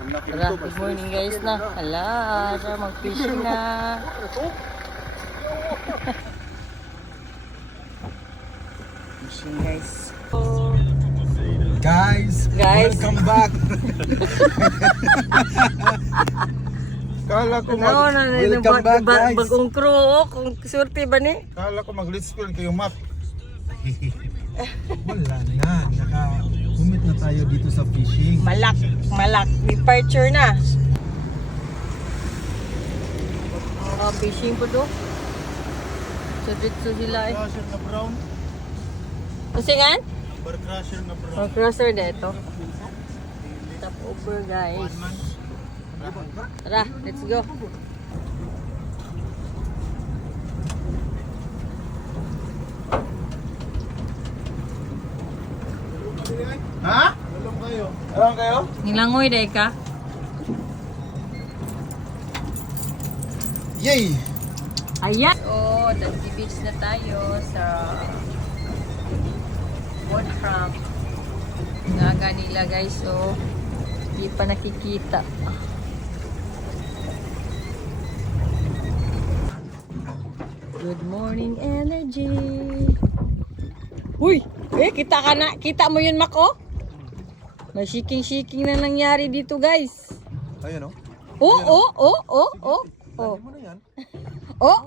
Tara, good morning guys na. Ala, tara mag-fishing na. Fishing guys. Guys, welcome back. Kala ko welcome back guys. Bagong crew, oh, kung swerte ba ni? Kala ko mag-let's film kayo map. Wala na, naka-commit na tayo dito sa fishing. Malak, departure na. Fishing po do. So dito sila eh. Crusher na brown. Kasi nga? Bar crusher na brown. Ang crosser dito. Top over guys. Tara, let's go. Ha? Alam kayo? Alam kayo? Nilangoy day ka? Yay! Ayan! Oh, Dundee Beach na tayo sa Woodfront. Ngaga nila guys, so hindi pa nakikita. Good morning energy! Uy! Kita ka na, kita mo yun Mako? May shaking na nangyari dito guys. Ayun o. Oh. Dali mo na yan. Oh.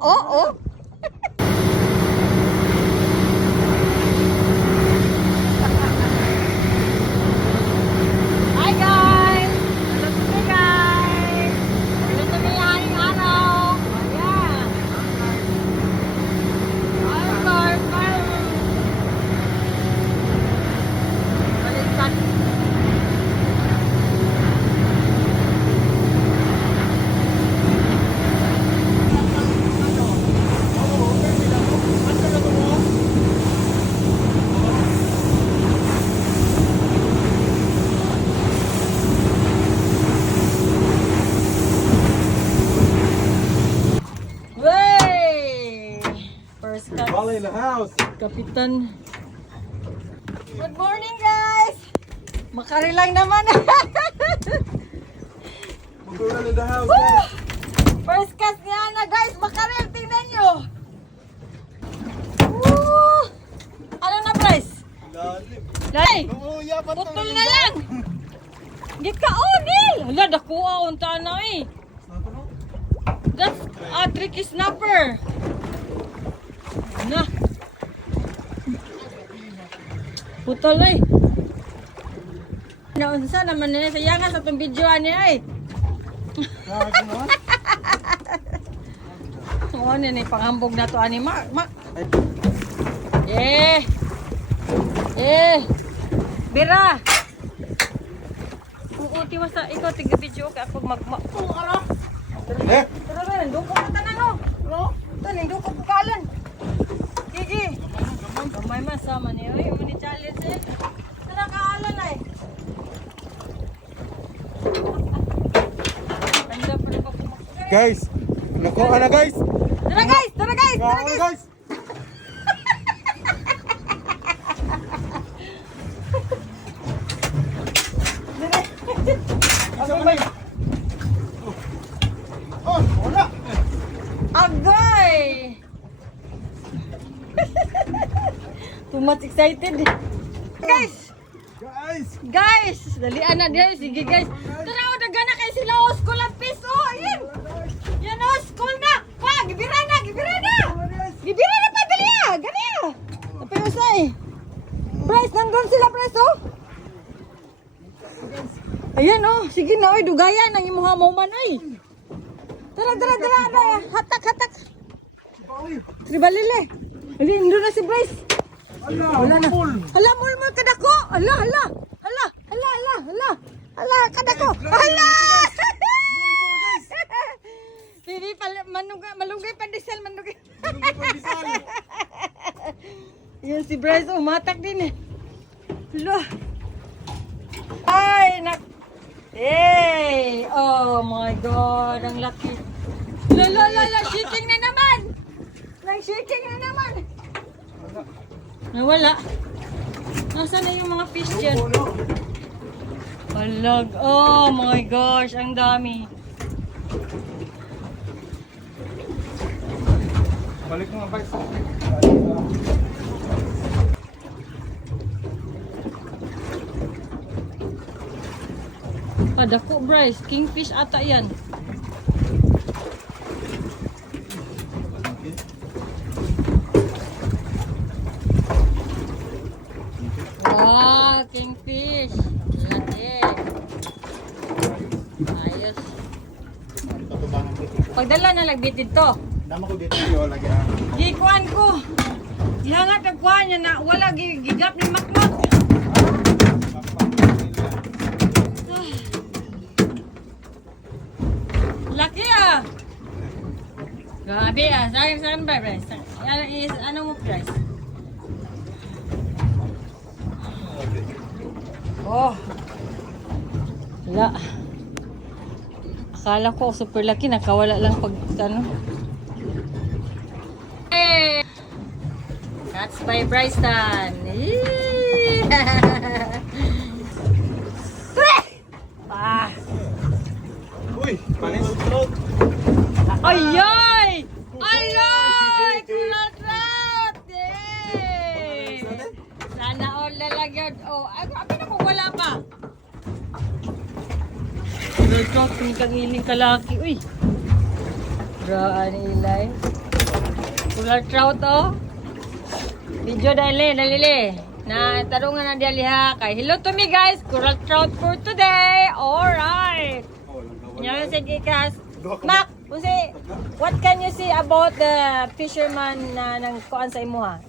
Hi guys! Hello to me guys! Hello to me haring araw! Ayan! Hi guys! Baliktad! Ball in the house. Kapitan. Good morning guys! Makarilang naman. Ball in the house. Woo! First cast nga na guys, makaril, tingnan nyo. Woo! Ano na price? Lay! Putol na lang! Git ka onil! Hala, dakuha unta na eh. That's a tricky snapper. Na. Putol eh. Naunsa naman nila sayangan sa itong videoan niya eh. Oo, nini, panghambog na to ani ma. Bira. Oo, tiwasa ikaw tiga video ka ako magma. Oo, ara. Tara ba, nandun ko tanan no. No, tanan nandun ko pukalan. Gigi. Gamay masama niyo, yung muni challenge eh. Tara kaalan ay. Ganda pa rin ako. Guys, nakuha na guys. Tara guys. Guys. Ano ba? Oh, wala. Agay! Too much excited. Guys, dalian na din. Sige guys. Tara, o nagana kay sila o school ang piso. Ayan. Yan o, school na. Pa, gibira na. Gibira na pa, dali ah. Gani ah. Napayusay. Bryce, nandun sila Bryce o. Ayan o, sige na oy, dugayan ang imuha mo man oy. Tara. Hatak. Tribalile. Hindi na si Bryce. Wala na. Hala, mulmul kadako. Hala, kadako. Hala! Hindi pala, malunggay pandesal, malunggay. Yan si Bryce, umatak din eh. Hala. Ay, hey! Oh my God, ang laki. La, shaking na naman. Nawala. Nasaan na yung mga fish dyan? Halag. Oh my gosh, ang dami. Balik mo nga, Vice. Padako, Bryce. Kingfish ata yan. Wow, kingfish. Laki. Ayos. Pagdala na lagbit dito. Nama ko dito yo lagi ah. Gikuan ko. Gihangat ang kuhan niya na wala gigap ni Makmak. Laki ah. Grabe ah. Saan ba, Bryce? Ano mo, Bryce? Oh. Wala. Akala ko super laki. Nakawala lang pag ano. Hey! That's by Bryceton. Ah. Uy, panis float. Ayay! Ayay! Kulatrat! Yay! Sana all lalagyan. Oh, ay, abi na kung wala pa. Kulatrat, kinikangiling kalaki. Uy! Raan ilay. Kulatrat, oh. Video dalili. Na tarungan na diya kay hello to me guys. Coral trout for today. Alright. Yan si Gikas. Mac, what can you say about the fisherman na nang kuan sa imuha?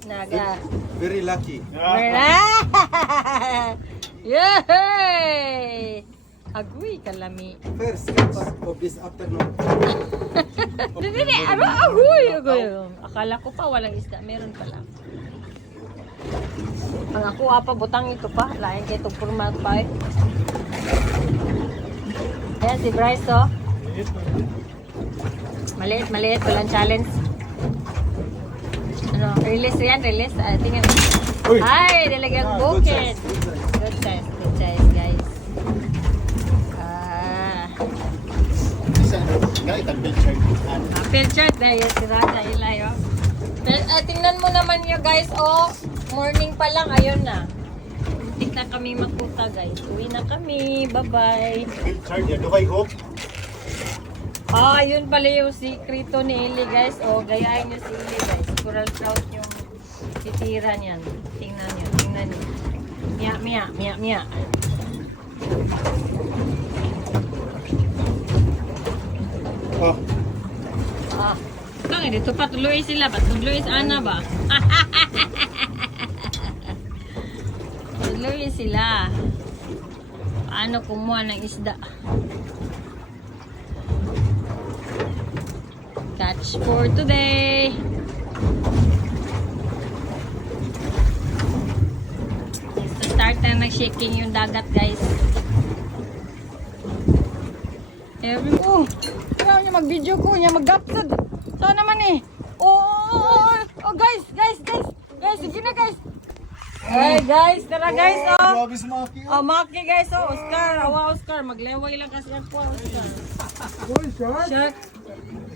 Very lucky. Yay! Agoy kalami. First catch of this afternoon. Dili, agoy. Akala ko pa walang isda, meron pala. Ang ako pa butang ito pa, lain kay itong format pa eh. Ayan si Bryce oh. Maliit, walang challenge. Ano, release yan, release. Tingnan. Uy. Ay, nilagyan bukid. Good size guys. Pilchard dahil sira sa ilay oh. Tingnan mo naman nyo guys oh. Morning pa lang, ayun na. Tik na kami magpunta guys. Uwi na kami. Bye-bye. Pilchard ya, duhay hook. Yun pala yung sikrito ni Eli guys. Gayahin nyo si Eli guys. Coral trout yung titira niyan. Tingnan nyo. Mia. Kang dito pa tuloy sila. Tuloy sa ana ba? Tuloy sila. Paano kumuha ng isda? Catch for today. Start na nag-shaking yung dagat guys. Kaya niya mag-video ko, niya mag-upload. Saan naman eh? Guys, sige na guys. Hey guys, tara guys oh. Grabe si Maki. Maki guys oh, Oscar, magleway lang kasi ako Oscar. Uy, shark. Shark.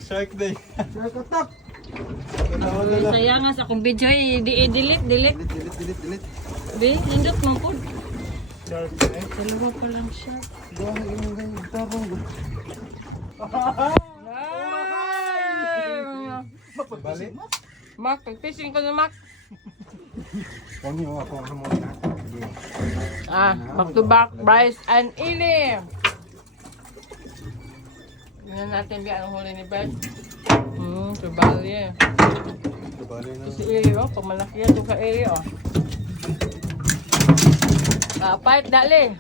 Shark day. Shark attack. Sayang nga sa akong video i-delete. Delete. Be, nindot mo po. Shark. Dalawa pa lang shark. Balik. Mark, pag-fishing ko na Mark. Konyo ako mo na. Back to back, Bryce and Eli. Tingnan natin biya ang huli ni Bryce. Tribali. Balik na. Si Eli oh, pamalaki yan ito ka Eli oh. Fight dali.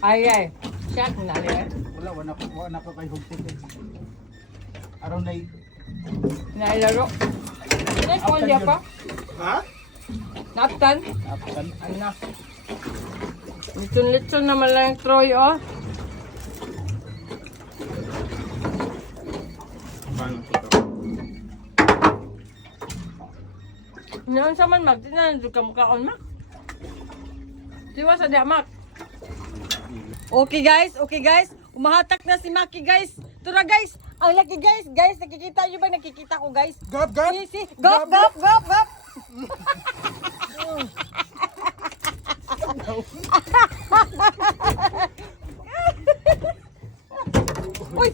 Ay. Shot na dali eh. Wala pa kay hugtik. Aron na Nailaro. Next one dia pa. Ha? Naptan. Aptan. Ano? Litson naman lang yung Troy oh. Paano ito? Ngayon sa man mag, tinanong ka mukhaon Mac. Diwa sa damak. Okay guys. Umahatak na si Maki guys. Tura guys. Ang laki guys. Guys, nakikita nyo ba? Nakikita ko guys. Gap, gap. Si. Gop. Uy.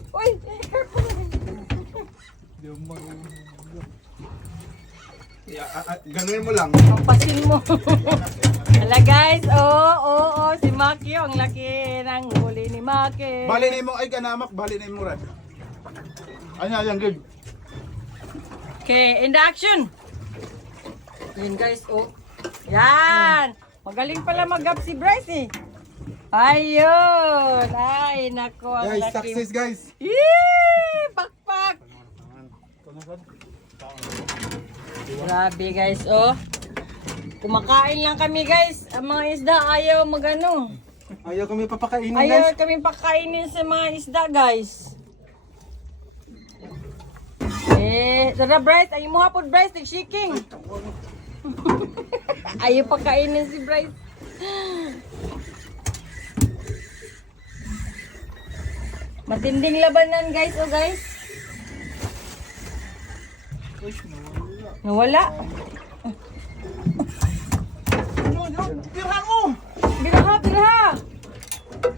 Ganunin mo lang. Pasin mo. Hala guys. Oo. Si Maki. Ang laki ng huli ni Maki. Bali na mo ay ganamak, bali na mo ran. Ayan, good. Okay, in the action. Yun guys, oh. Yan. Magaling pala mag-up si Bryce eh. Ayun. Ay, nako. Ang Guys, laki. success guys. Yee! Pakpak. Grabe guys, oh. Kumakain lang kami guys. Ang mga isda ayaw magano. Ayaw kami papakainin Ayaw guys. kami pakainin sa mga isda guys. Tara Bryce, ayaw mo hapon Bryce, nag-shaking. Ayaw pakainin si Bryce. Matinding labanan guys, oh guys. Nawala. Tirhan mo! Biraha.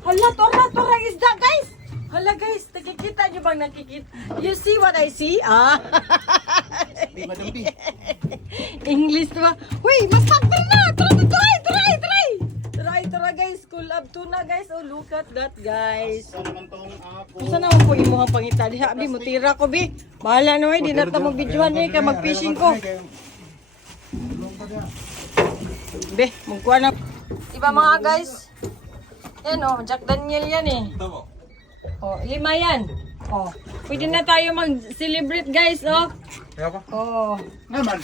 Hala, tora isda guys. Hala guys, nakikita nyo bang nakikita? You see what I see? Ah. Di madampi. English ba? Uy, mas factor na! Try guys! Cool up tuna guys! Oh, look at that guys! Saan naman po imuhang pangita? Diha, Bi, mutira ko, Bi! Bahala na, di na mo videohan eh, kaya mag-fishing ko! Be, magkuha na! Diba mga guys? Yan oh, Jack Daniel yan eh! Oh, 5 yan! Oh, pwede na tayo mag-celebrate guys, oh! Kaya ko? Oh! Naman.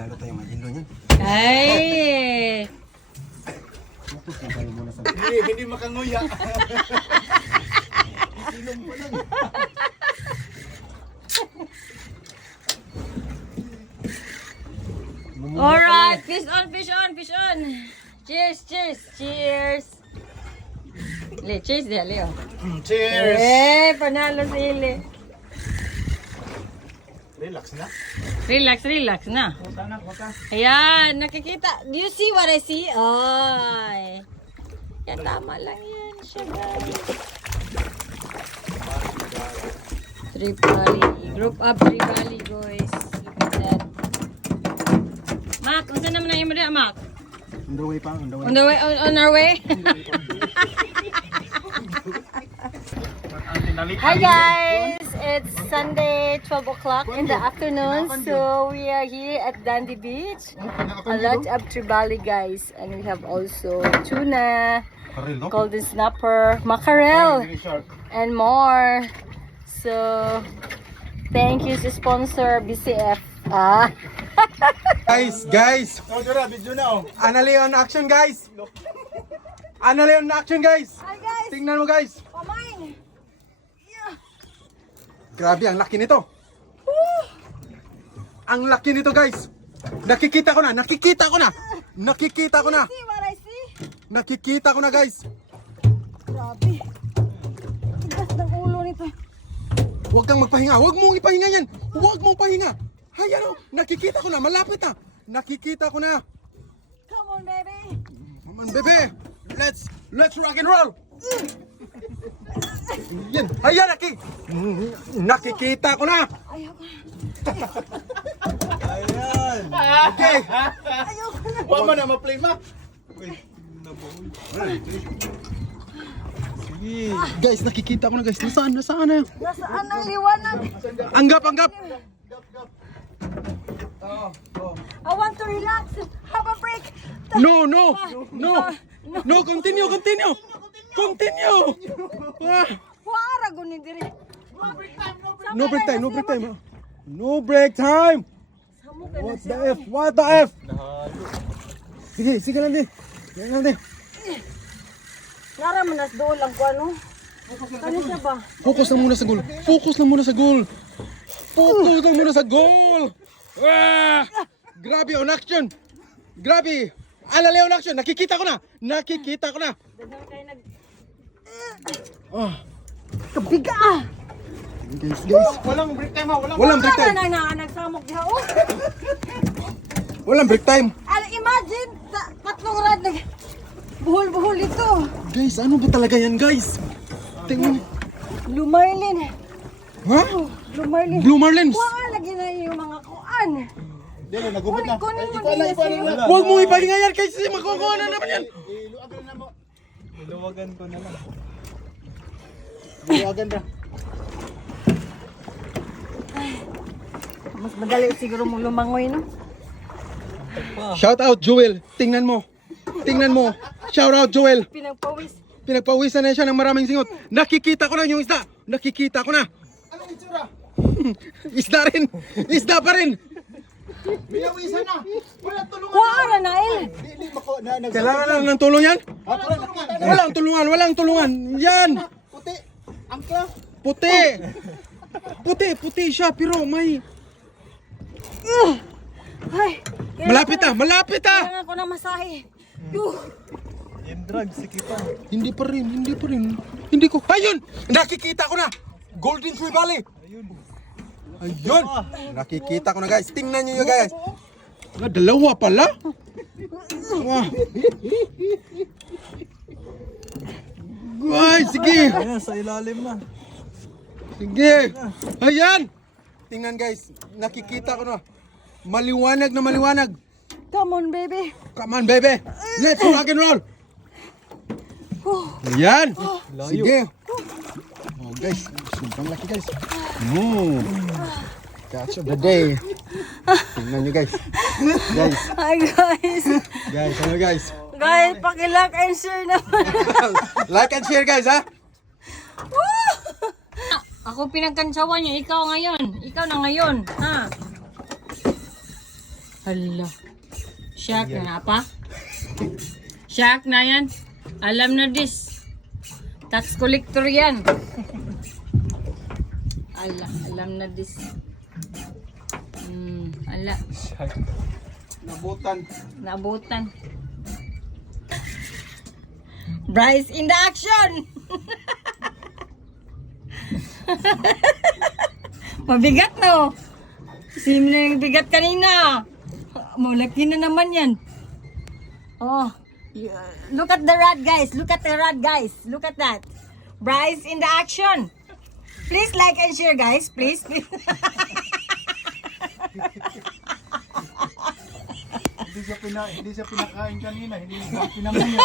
Lalo tayo magino niyan. Ay! Hindi makanguya. Alright, fish on! Cheers! Le, cheers dia, Leo. Cheers! Panalo si Ile. Relax na. Ayan, nakikita. Do you see what I see? Ay. Yan, tama lang yan siya, guys. Tripoli. Group up Tripoli, guys. Look at that. Mac, unsa naman na yung mga, Mac? On the way. On our way? Hi guys! It's Sunday, 12 o'clock in the afternoon. So we are here at Dundee Beach. A lot of tribali guys. And we have also tuna, golden snapper, mackerel, and more. So thank you to sponsor BCF. Guys! Analeon action guys! Analeon action guys! Hi guys! Tingnan mo guys! Pamain! Grabe, ang laki nito! Ang laki nito guys! Nakikita ko na! See what I see? Nakikita ko na guys! Grabe. Tigas ng ulo nito. Huwag kang magpahinga! Huwag mong ipahinga yan! Huwag mong pahinga! Hay ano! Nakikita ko na! Malapit na! Nakikita ko na! Come on baby! Come on, bebe! Let's rock and roll! Yan! Ayan! Nakikita ko na! Ayaw ko. Ayan! Okay! Huwag mo na ma-play ma. Sige. Guys, nakikita ko na guys. Nasaan na? Nasaan ang liwanag? Anggap! I want to relax. Have a break. No! Continue! Ah. Wara guni diri. No break time! Samo ka na What siya. the F? What the F? Sige lang din. Nara manas doon lang ko ano. Ano siya ba? Focus lang muna sa goal! Ah! Grabe on action! Grabe! Alaleo na action. Nakikita ko na. Dagang kayo nag... Oh. Kabiga! Guys. Walang break time ha. Walang break time. Nagsamok diha. Oh! Walang break time. Imagine, tatlong rad nag... Buhol-buhol ito. Guys, ano ba talaga yan, guys? Tingnan. Blue Marlin. Ha? Blue Marlin. Blue Marlins. Kuha lagi na yung mga kuan. Dili, nagubot na. Kunin mo Ikaw din lang na na. Huwag mo ipahinga yan kasi makukuha na naman yan. Iluwagan na mo. Iluwagan ko na lang. Iluwagan na. Mas madali siguro mo lumangoy, no? Shout out, Joel. Tingnan mo. Shout out, Joel. Pinagpawis. Pinagpawisan na siya ng maraming singot. Nakikita ko na yung isda. Nakikita ko na. Anong itsura? Isda pa rin. Binawisan na. Wala tulungan. Kuha ra na eh. Dili mako na Kailangan na ng tulong yan? Walang tulungan. Walang tulungan. Yan. Puti. Angkla. Puti siya pero may... Ay. Malapit na. Kailangan ko na masahe. Yung drugs, si Kita. Hindi pa rin. Hindi ko. Ayun! Nakikita ko na. Golden Tree Valley. Ayun. Nakikita ko na, guys. Tingnan nyo yun, guys. Dalawa pala. Wow. Guys, sige. Ayan, sa ilalim na. Sige. Ayan. Tingnan, guys. Nakikita ko na. Maliwanag na maliwanag. Come on, baby. Come on, baby. Let's rock and roll. Ayan. Sige. Oh, guys. Sumpang laki, guys. Catch of the day. Tingnan nyo, guys. Hi, guys. Ano, guys? Guys, pakilike and share naman. Like and share, guys, ha? Ako pinagkantsawan niya, ikaw ngayon. Ikaw na ngayon, ha? Hala. Shark na pa? Shark na yan. Alam na this. Tax collector yan. Alam na this. Ala. Nabutan. Bryce in the action! Mabigat, no? Sino na yung bigat kanina? Malaki na naman yan. Oh, look at the rod, guys. Look at that. Bryce in the action. Please like and share, guys. Please. Hindi siya pinakain kanina. Hindi siya pinamaya.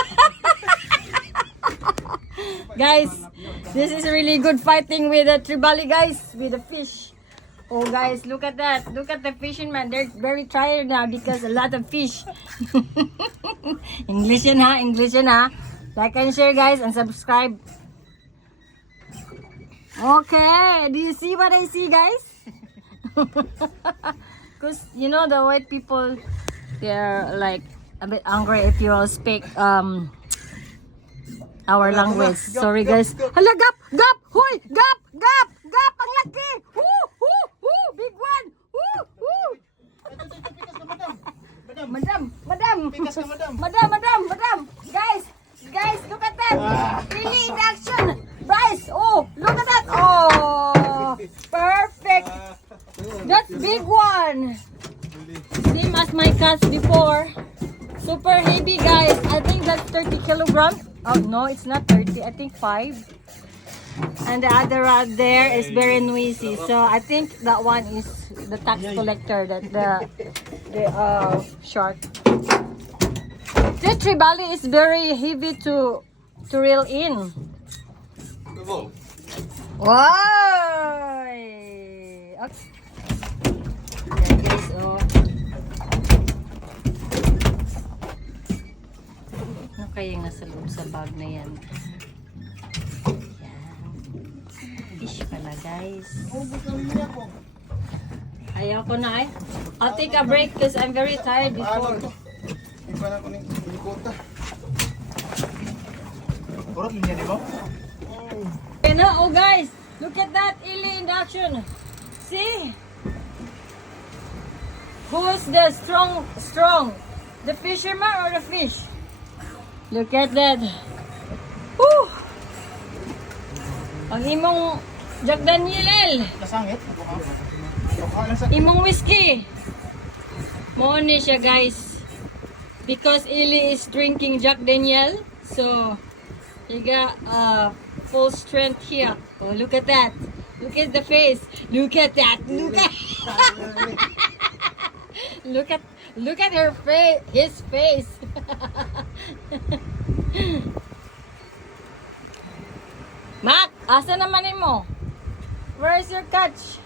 Guys, this is really good fighting with the tribali, guys, with the fish. Oh, guys, look at that. Look at the fishermen. They're very tired now because a lot of fish. English yan ha. Like and share, guys, and subscribe. Okay, do you see what I see, guys? Because, you know, the white people, they're like a bit angry if you all speak our language. Sorry, guys. Hala, gap! Hoy! Gap! Ang laki! Big one! Madam! Guys, look at that! Really in action! Bryce! Oh, look at that! Oh! Perfect! That's big one! Same as my cast before. Super heavy, guys. I think that's 30 kilograms. Oh, no, it's not 30. I think 5. And the other rod there is very noisy. So I think that one is the tax collector, that the shark. This tribali is very heavy to reel in. Wow! Okay. There, guys, oh. Ano kaya nasa loob sa bag na yan? Fish pala, guys. Ayaw ko na eh. I'll take a break because I'm very tired before. Iba na ko ng likota. Kurot niya, di ba? And oh guys, look at that Ili induction. See? Who's the strong? The fisherman or the fish? Look at that. Woo! Ang imong Jack Daniel. Kasangit. Baka lang sa... Imong whiskey. Mo ni siya guys. Because Ili is drinking Jack Daniel. So, he got full strength here. Oh, look at that. Look at the face. Look at that. Look at look at her face. His face. Mac, asa naman mo? Where's your catch?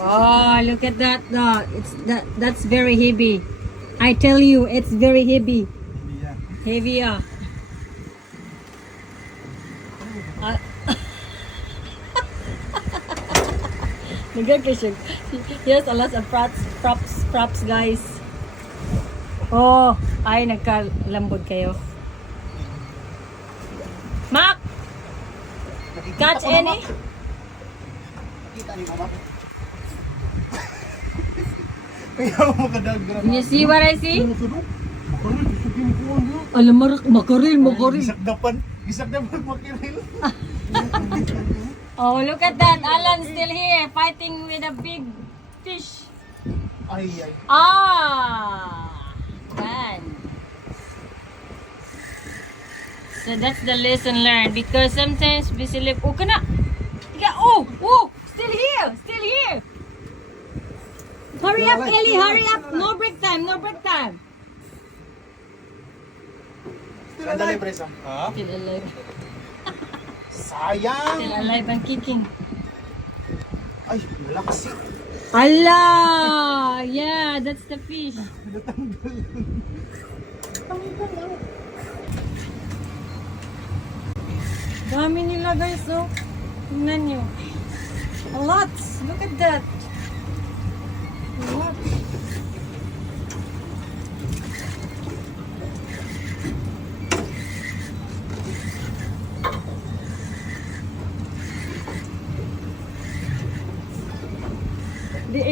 Oh, look at that. No, that's very heavy. I tell you, it's very heavy. Heavy, ah. He has a lot of props, guys. Oh, ay, nagkalambod kayo. Mac! Catch any? Nakita niyo ba? Kaya mo kadagdag. You see what I see? Alam mo, makaril. Gisagdapan makiril. Oh, look at that. Alan still here fighting with a big fish. Ay. Man. So that's the lesson learned because sometimes we slip. Oh, kana. Oh, still here. Hurry up, Ellie, hurry up. No break time. Sandali, presa. Still alive. Sayang. Still alive and kicking. Ay, laksi. Allah! Yeah, that's the fish. Dami nila guys, oh. Tingnan nyo. A lot. Look at that. A lot.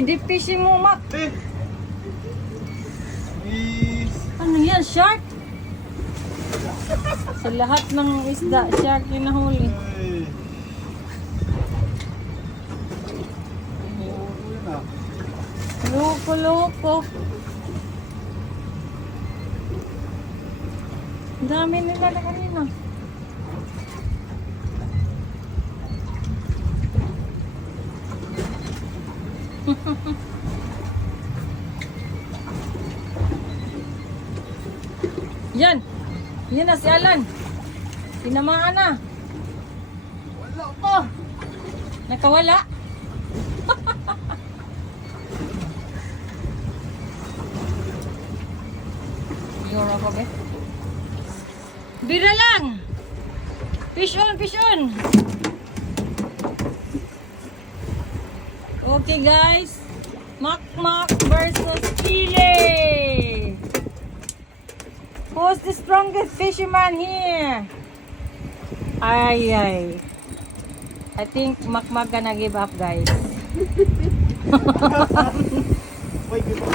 Di fishing mo, Mac. Ano yan, shark? Sa lahat ng isda, shark yung nahuli. Loko. Ang dami nila na kanina. Yan na si Alan. Tinamaan na. Wala pa. Nakawala. Yura ko ba? Bira lang. Fish on. Okay guys. Mac versus Chile. Who's the strongest fisherman here? Ay. I think Mac gonna give up, guys.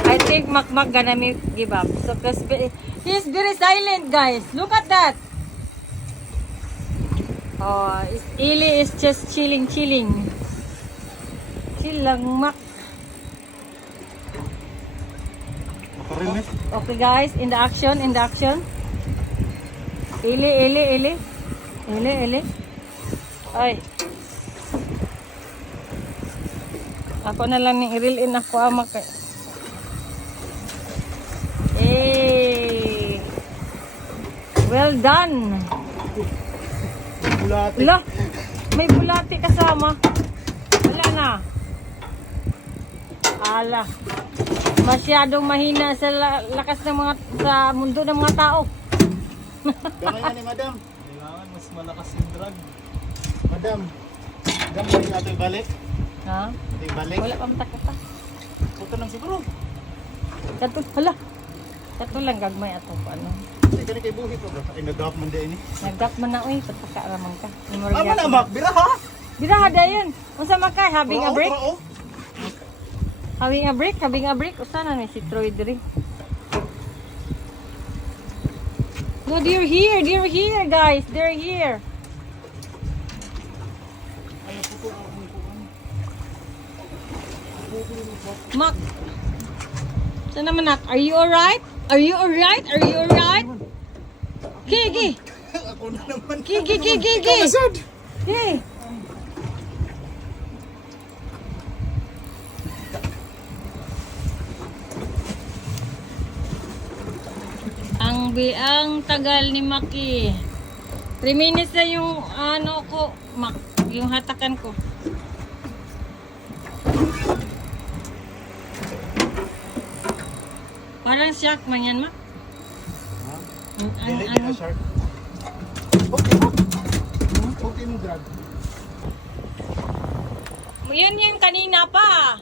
I think Mac gonna give up. So, cause he's very silent, guys. Look at that. Oh, Ili is just chilling. Chill lang, Mac. Okay guys, in the action. Ili. Ay. Ako na lang ni i-reel in ako amak. Well done. Bulate. Wala, may bulati kasama. Wala na. Ala. Masyadong mahina sa lakas ng mga sa mundo ng mga tao. Gamay na ni madam. Kailangan mas malakas yung drag. Madam. Gamay na ito ibalik. Ha? Ito ibalik. Wala pa mataka pa. Puto lang siguro. Kato lang gagmay ato ano. Ay, gani kay buhit ko. Ay, nag-drop man din ini. Nagdak man na uy, pataka-ramang ka. Ama na, Mac. Bira ha? Bira dayon. Unsa man kay having a break? Oo. Having a break, having a break. Usa na ni si Troy diri. No, they're here, guys. They're here. Mak. Saan naman nak? Are you alright? Are you alright? Are you alright? Gigi. Ako na naman. Gigi. Hey. Ang tagal ni Maki. 3 minutes na yung ano ko, yung hatakan ko. Parang shark man yan, Mak. Dili na shark. Okay. Okay mo drag. Yan yung kanina pa.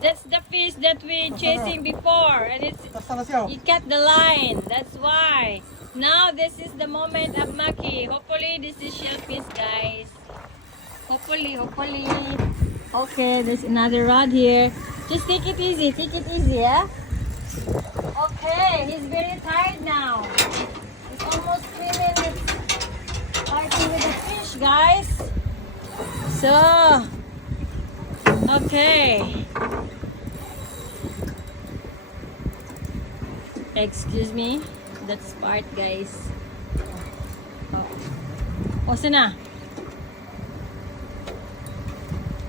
That's the fish that we chasing before, and it's Basta na siya. you cut the line. That's why. Now this is the moment of Maki. Hopefully this is shellfish, guys. Hopefully. Okay, there's another rod here. Just take it easy, yeah? Okay, he's very tired now. It's almost 3 minutes fighting with the fish, guys. So, okay. Excuse me. That's part, guys. Oh, sana?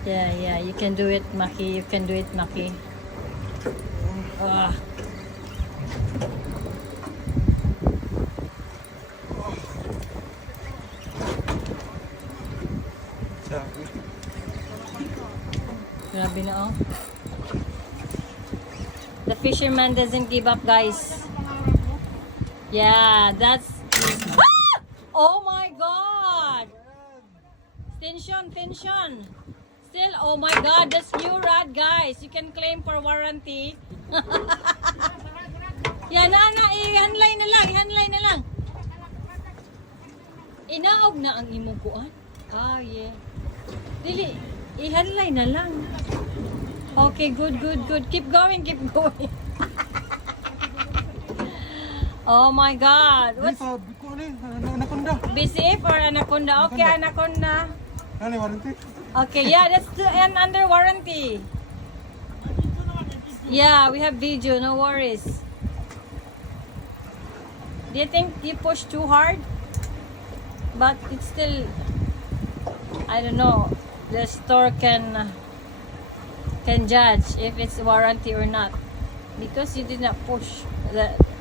Yeah, you can do it, Maki. You can do it, Maki. Grabe na, oh. The fisherman doesn't give up, guys. Yeah, that's... Ah! Oh my God! Tension. Still, oh my God, that's new rod, guys. You can claim for warranty. Yan, ihanlay na lang. Inaog na ang imong kuan. Ah, yeah. Dili, ihanlay na lang. Okay, good. Keep going. Oh my God. What's Anaconda. BCF or anaconda? Okay, anaconda. Ano warranty? Okay, yeah, that's under warranty. Yeah, we have video, no worries. Do you think you push too hard? But it's still, I don't know, the store can judge if it's warranty or not, because you did not push.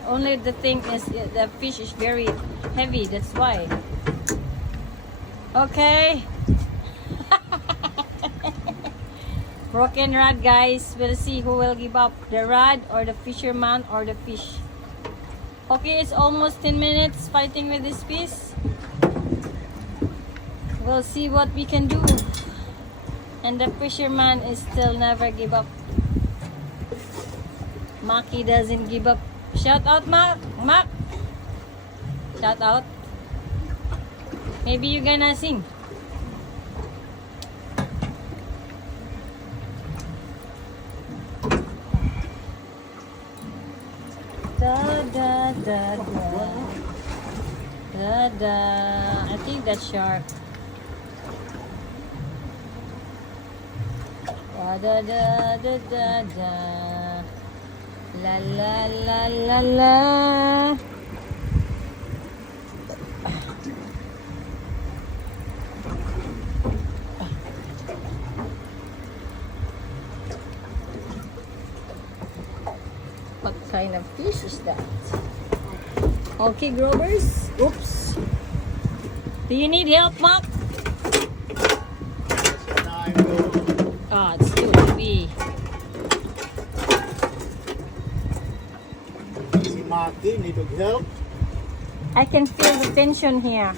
Only the thing is the fish is very heavy, that's why. Okay. Broken rod, guys. We'll see who will give up, the rod or the fisherman or the fish. Okay, it's almost 10 minutes fighting with this fish. We'll see what we can do. And the fisherman is still never give up. Maki doesn't give up. Shout out, Mac. Shout out. Maybe you gonna sing. I think that's shark. La la la la la. What kind of fish is that? Okay, Grovers. Oops. Do you need help, Mark? Ah, it's too heavy. Si Maki, need help? I can feel the tension here.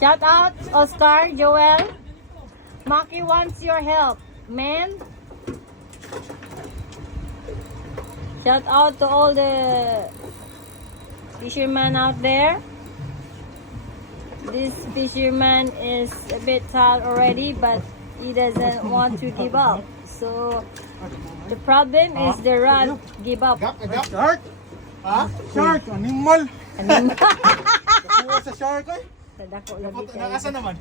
Shout out, Oscar, Joel. Maki wants your help, man. Shout out to all the fishermen out there. this fisherman is a bit tired already, but he doesn't want to give up. So the problem is the rod give up. Shark? Ha? Shark? Animal? Nakuha sa shark eh. Sadako lagi kayo. Nakasa naman.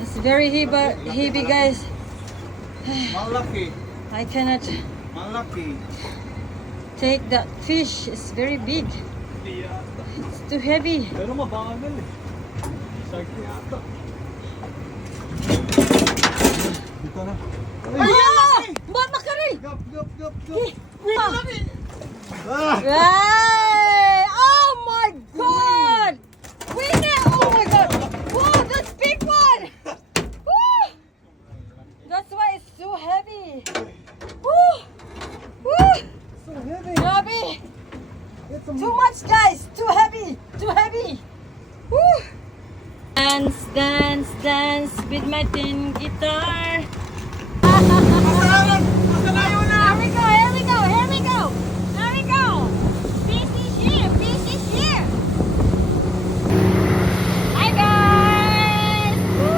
It's very heavy, guys. Malaki. I cannot Malaki. take that fish. It's very big. Hindi yata. It's too heavy. Pero mabangal eh. Shark yata. Dito na. Ah! Mama Kari! Gap. Hey! Oh my God! Winner! Oh my God! Wow, that's big one! Woo! That's why it's so heavy. Woo! Woo! So heavy. Grabe! It's a Too much, guys! Too heavy! Too heavy! Woo! Dance, dance, dance with my tin guitar. Here we go, here we go, here we go! Here we go! Fish is here! Fish is here! Hi guys! Woo!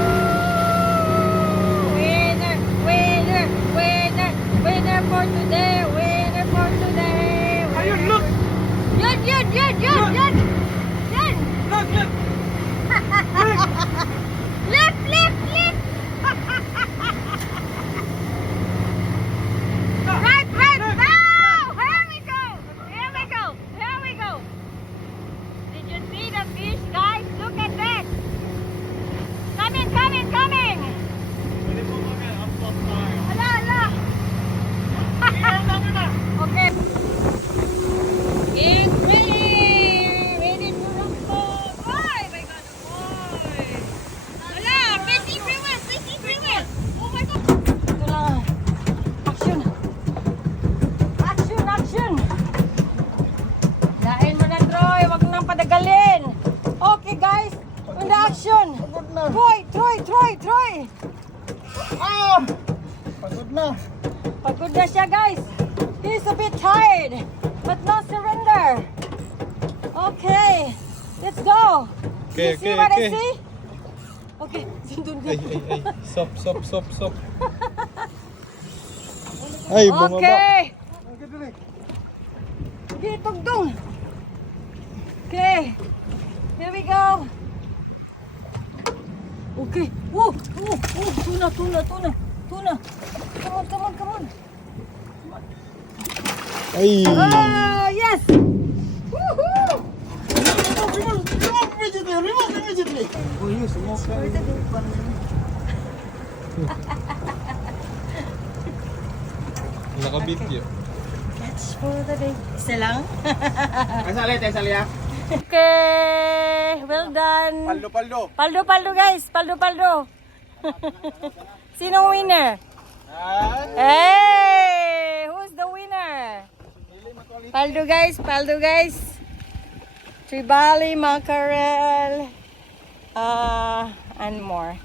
Winner! Winner! Winner! Winner for today! Winner for today! Ayun, look! Yun! Yun! Yun! Yun! Yun! Yun! Look, look! Lip! Lip! Lip! Right! Right! Now! Here we go! Here we go! Here we go! Did you see the fish, guys? Look at that! Coming! Coming! Coming! Pwede mo mag-upload tayo. Ala! Ala! Okay. Get ready! Ready to rumble! Ay! My God! Oy! Ala! Fish everywhere! Fish everywhere! Oh my God! Ito na. Action! Action! Action! Lain mo na, Troy! Huwag nang padagalin! Okay, guys! On the action! Troy! Troy! Troy! Troy! Ah! Pagod na. Pagod na siya, guys. He's a bit tired, but no surrender. Okay, let's go. Okay, You see okay, what I okay. see? Okay, sundun Ay, ko. ay, ay. Stop. Ay, bumaba. Okay, Ang ganda rin. okay, tugtong. Okay, here we go. Okay, tuna. Come on. Ay. Oh, yes. Woohoo! Remove immediately. Oh, you smoke. Nakabidyo. Catch for the day. Isa lang? Ay, sali ah. Okay, well done. Paldo. Paldo guys, paldo. Sino winner? Hey, who's the winner? Paldo guys. Tribali, mackerel, and more.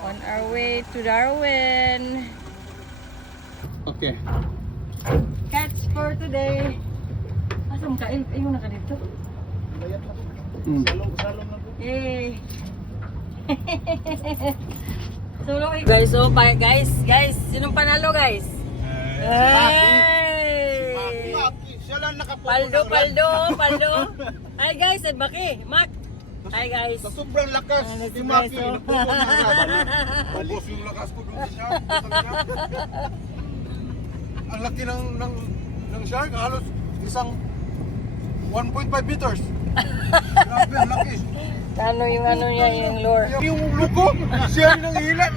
On our way to Darwin. Okay. Catch for today. Asam ka? Ayun na ka dito. Salong na po. Yay! Solo guys, oh guys, sinong panalo guys? Hey! Siya lang nakapupo. Paldo. Hi guys, at Baki, Mac. Hi guys. Sa sobrang lakas. Si guys, Maki. oh. Ubos yung lakas ko doon sa shark. Ang laki ng shark, halos isang 1.5 meters. Grabe, ang laki. Ano niya, yung lure. Yung lugo, siya nang ilan.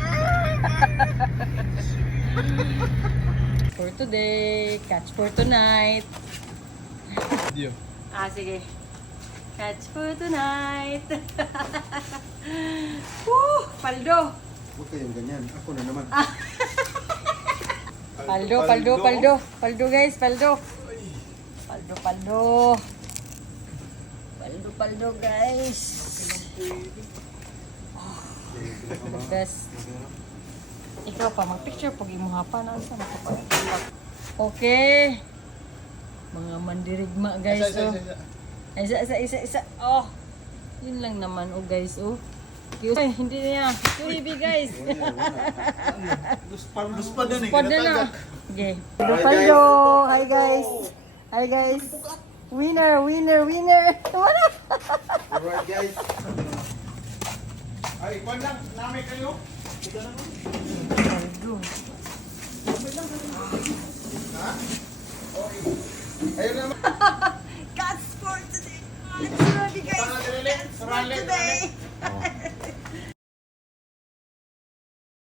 For today, catch for tonight. Video. Sige. Catch for tonight. Woo! Paldo. Huwag kayong ganyan. Ako na naman. Paldo guys, paldo. Paldo guys. The best. Ikaw pa, mag-picture pag imuhapa na sa nakapag. Okay. Mga mandirigma guys. Isa. Isa. Oh. Yun lang naman, oh guys, oh. Cute. Ay, hindi niya. Too heavy, guys. Luspad na Pwede na. Okay. Paldo. Hi, guys. Hi, guys. Winner, winner, winner. Wala. Alright guys. Ay, kwan lang. Namin kayo. Ha? Okay. Ayun naman. Cuts for today. Cuts for today, guys. Cuts for today.